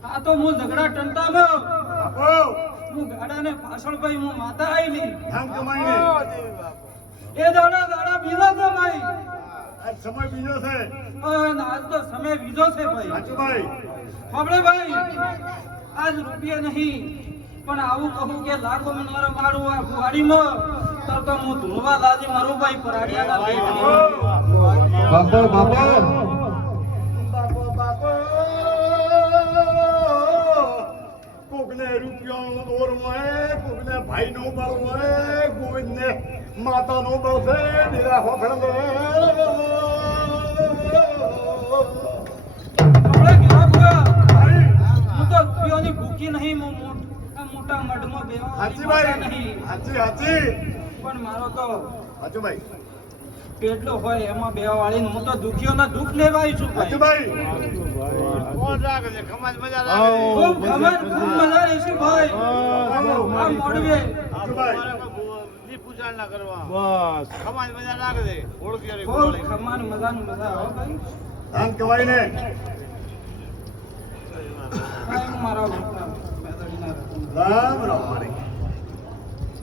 આ તો હું ઝઘડા ટંટામાં બાપો હું ગાડાને પાછળ ભાઈ હું માતા આઈલી ધન કમાઈને એ દાડા બીજો છે ભાઈ આજ સમય બીજો છે અને આજ તો સમય બીજો છે ભાઈ સાચું ભાઈ આપણે ભાઈ આજ રૂપિયા નહીં પણ આવું કહું કે લાખો મારા મારું આ ગુવાડીમાં તો હું ધૂળવા લાજી મારું ભાઈ પરાડિયાના પેટમાં બાપો બાપો બાપો બાપો કોકને રૂપિયાનો દોર મળે કોકને ભાઈનો બળ મળે ગોવિંદને માતાનો બળ છે દીરા હોફળ આપણે કેવા ભૂયા હું તો રૂપિયાની ભૂખી નહીં હું મોટા મઢમાં બેવા હાચી ભાઈ નહીં હાચી પણ મારો તો હાચું ભાઈ પેટલો હોય એમાં બેવા વાળીને હું તો દુખીઓના દુઃખ લેવાય છું હાચું ભાઈ ભાઈ કોણ રાખે છે ખમાજ મજા ખૂબ ખબર ખૂબ મજા રહેશે ભાઈ આ મોડવે હાચું ભાઈ ની પૂજા ના કરવા બસ ખમાજ મજા રાખે છે ઓળખી ખૂબ ખમાન મજાનું મજા આવે ભાઈ ધન કમાઈને ભાઈ હું મારા રામ રામ મારી